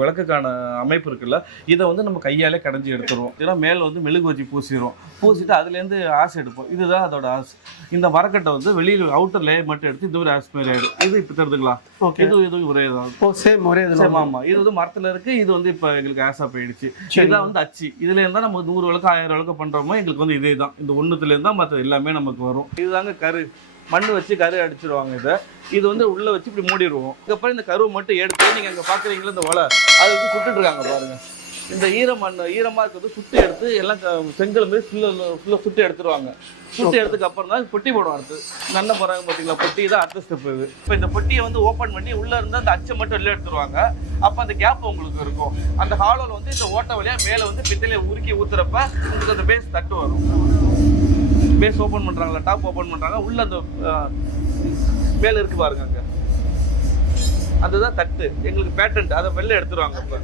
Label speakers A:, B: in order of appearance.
A: விளக்குக்கான அமைப்பு இருக்குல்ல இதை வந்து நம்ம கையாலே கடைஞ்சி எடுத்துருவோம் ஏன்னா மேலே வந்து மெழுகு வச்சு பூசிடுவோம் பூசிட்டு அதுலேருந்து ஆசை எடுப்போம். இதுதான் அதோட ஆசை. இந்த மரக்கட்டை வந்து வெளியில் அவுட்டர் லேயர் மட்டும் எடுத்து இது ஒரு ஆஸ் மாதிரி ஆயிடும். இது இப்போ தெரிஞ்சுக்கலாம்.
B: ஓகே
A: இது இது ஒரே தான்.
B: ஓ சேம் ஒரே இதில்
A: சரி, ஆமா. இது வந்து மரத்துல இருக்கு இது வந்து இப்போ எங்களுக்கு ஆசா போயிடுச்சு. இதுதான் வந்து அச்சு. இதுல இருந்தா நம்ம நூறு விளக்கு ஆயிரம் விளக்கு பண்றோமோ எங்களுக்கு வந்து இதே தான். இந்த ஒண்ணுத்துல இருந்தா மற்ற எல்லாமே நமக்கு வரும். இதுதாங்க கரு. மண் வச்சு கரு அடிச்சிருவாங்க இதை. இது வந்து உள்ள வச்சு இப்படி மூடிடுவோம். அதுக்கப்புறம் இந்த கருவை மட்டும் எடுத்து நீங்க அங்க பாக்குறீங்களா இந்த ஒலை அதை வச்சு சுட்டுட்டு இருக்காங்க பாருங்க. இந்த ஈரம் மண் ஈரமா இருக்கிறது சுட்டு எடுத்து எல்லாம் செங்கல் மாதிரி ஃபுல்லாக ஃபுல்லாக சுட்டு எடுத்துருவாங்க. சுட்டு எடுத்துக்கு அப்புறம் தான் பொட்டி போடுவோம் அடுத்து. நல்ல போறாங்க பார்த்தீங்களா? பொட்டி தான் அடுத்த ஸ்டெப் இது. இப்போ இந்த பொட்டியை வந்து ஓப்பன் பண்ணி உள்ள இருந்து அந்த அச்சை மட்டும் வெளில எடுத்துருவாங்க. அப்போ அந்த கேப் உங்களுக்கு இருக்கும். அந்த ஹாலோல வந்து இந்த ஓட்டை வழியா மேலே வந்து பித்தளையை உருக்கி ஊத்துறப்ப உங்களுக்கு அந்த பேஸ் தட்டு வரும். பேஸ் ஓப்பன் பண்ணுறாங்களா டாப் ஓப்பன் பண்ணுறாங்க உள்ள அந்த மேலே இருக்கு பாருங்க அங்கே. அதுதான் தட்டு. எங்களுக்கு பேட்டன்ட் அதை வெளில எடுத்துருவாங்க இப்போ